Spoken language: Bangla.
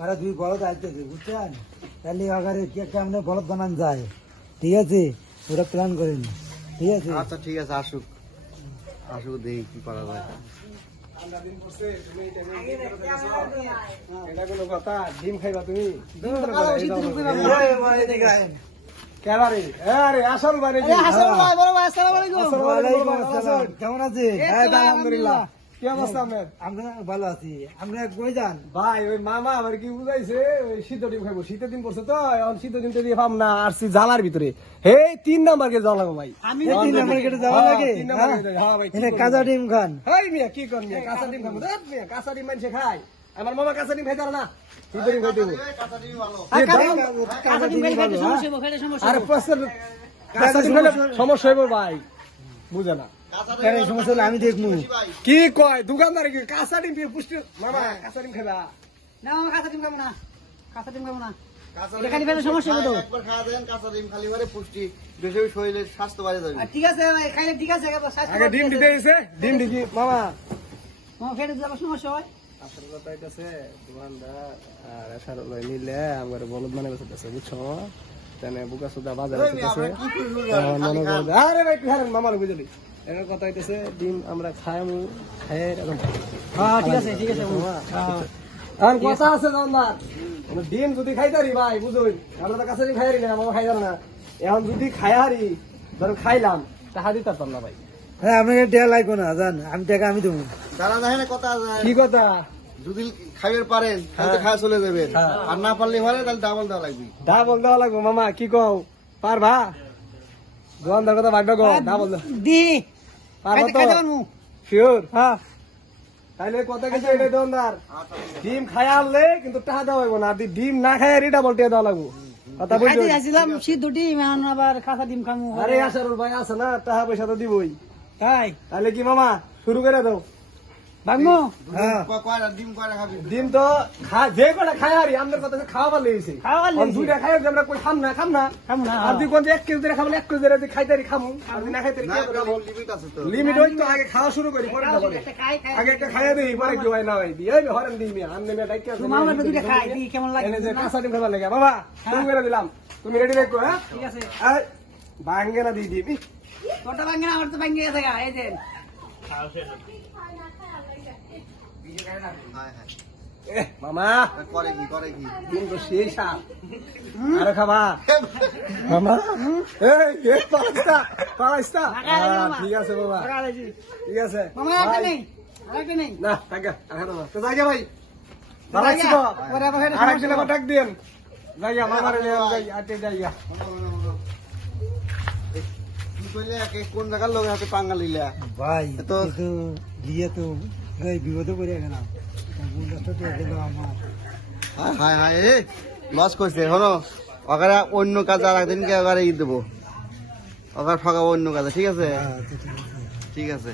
আরে দুই বলদ আইতেছে বুঝছেন, তাহলে আগারে কেমনে বলদ বানান যায়, ঠিক আছে ওরা প্ল্যান করেন, ঠিক আছে। আচ্ছা ঠিক আছে, আসুক আসুক দেখি কি করা যায়। এটা কোনো কথা? ডিম খাইবা তুমি? কেবারে আরে আসল বাড়ি কেমন আছে? আলহামদুলিল্লাহ। কি অবস্থা আপনার? আমরা ভালো আছি। আমরা কই যান? ভাই ওই মামা আবার কি বুঝাইছে, ওই সিদ্ধ ডিম খাইবো, শীতের দিন পড়ছে তো, এখন সিদ্ধ ডিমটা দিয়ে পাম না, আসছি জালার ভিতরে। হে 3 নাম্বার গেট যাওয়া লাগবে ভাই। আমি 3 নাম্বার গেটে যাওয়া লাগে। 3 নাম্বার গেটে, হ্যাঁ ভাই। এনে কাঁচা ডিম খান। হেই মিয়া কি কর মিয়া, কাঁচা ডিম খাবো? দেখ মিয়া কাঁচা ডিম মানুষে খায়, আমার মামা কাঁচা ডিম খাইতে পারে না, সিদ্ধ ডিম খাইতে হবে। কাঁচা ডিমই ভালো। কাঁচা ডিম ভালো। আরে প্রশ্ন, কাঁচা ডিম খেলে সমস্যা হইব ভাই, বুঝে না। আরে সমস্যা হলে আমি দেখমু। কি কয় দোকানদার, কি কাঁচা ডিম দিয়ে পুষ্টি? মামা কাঁচা ডিম খাইবা? না মামা কাঁচা ডিম খাবো না, কাঁচা ডিম খাবো না। কাঁচা এটা খালি পেটে সমস্যা হবে তো। একবার খাওয়া দেন, কাঁচা ডিম খালি ঘরে পুষ্টি, বেশি শরীরের স্বাস্থ্য বাড়ে যাবে। আর ঠিক আছে ভাই, খাইলে ঠিক আছে, আগে ডিম দিতে এসে ডিম দিকি মামা। মামা পেটে যাবার সমস্যা হয়। আসল কথা হইতাছে দোকানদার আর এসার লই নিলে আমার বলদ মানে বেঁচেছে, বুঝছো? তেনে বুকা সুদা বাজার হইতেছে, মনে করে আরে ভাই হারেন মামার বুঝলি। এর কথা হইতেছে ডিম আমরা খাইমু, খাই এখন। হ্যাঁ ঠিক আছে ঠিক আছে। এখন কথা আছে দোকানদার, ডিম যদি খাইতারি ভাই বুঝুন, আমরা তো কাছে ডিম খাইয়ারি না, মামা খাইতার না। এখন যদি খাইয়ারি ধরো খাইলাম, টাকা দিতে পারতাম না ভাই। হ্যাঁ আপনাকে টাকা লাগবে না, জান আমি টাকা আমি দেবো। দাঁড়া দেখেন কথা আছে। কি কথা? যদি খাইবার পারেন তাহলে খাওয়া চলে যাবেন, আর না পারলে পারে তাহলে ডাবল দেওয়া লাগবে। ডাবল দেওয়া লাগবে মামা, কি কও পারবা? দোকানদার কথা ভাগবা গো, ডাবল দি পারবা তো? খাইতে পারবো। শিওর? হ্যাঁ তাইলে কথা কিছু এটা দোকানদার, ডিম খাই আনলে কিন্তু টাকা দেওয়া হইব না, আর ডিম না খাই আর ডাবল টাকা দেওয়া লাগবো, কথা বুঝছো? খাইতে যাচ্ছিলাম সিদ্ধ ডিম, এখন আবার কাঁচা ডিম খামু। আরে আসারুল ভাই আছে না, টাকা পয়সা তো দিবই। তাই তাহলে কি মামা শুরু করে দাও? ভাগমু। হ্যাঁ কয়টা ডিম কয়টা খাবি? ডিম তো যে কটা খাই আরি, আমাদের কথা খাওয়া পারলে হয়েছে। খাওয়া পারলে হইছে। দুইটা খাই আমরা কই খাম না খামু না। আর তুই কোন 1 কেজি ধরে খাবো, 1 কেজি ধরে খাইতারি খামু, আর না খাইতারি না, কি খাবো? লিমিট আছে তো। লিমিট হই তো, আগে খাওয়া শুরু করি পরে খাবো। খাই খাই। আগে একটা খাইয়া দিই, পরে কি হয় না হয় দিই। এই হরেন দিই মিয়া, আনলে মিয়া ডাইকে আছে। মামা তো দুইটা খাই, দি কেমন লাগে? এনে যে কাঁচা ডিম খাবার লাগে বাবা, শুরু করে দিলাম, তুমি রেডি রাখো। হ্যাঁ ঠিক আছে। এই ভাঙ্গে না দিয়ে দিবি। তোরটা ভাঙে না, আমার তো ভাঙে গেছে গা, এই যে। হ্যাঁ হ্যাঁ, মামা করে কি করে কি? ডিম তো সেই সাপ, আরে খাবা মামা? এই পাঁচটা পাঁচটা, ঠিক আছে বাবা, ঠিক আছে। মামা একটা নেই, আরেকটা নেই। না টাকা তো জায়গা ভাই ভালো লাগছে তো? পরে আবার খাইতে আরেকদিন আবার ডাক দিন, যাইয়া মামারে যাই আটে যাইয়া। কি কইলে কোন জায়গার লোক হাতে পাঙ্গা লইলা? ভাই তো তো গিয়ে তো এই বিপদে পড়ে গেলাম, আমার হায় হায় লস করছে। হলো ওখানে অন্য কাজে আর একদিনকে এবারে ই দেবো, ওখানে ঠকাবো অন্য কাজে, ঠিক আছে? আচ্ছা, ঠিক আছে। ঠিক আছে।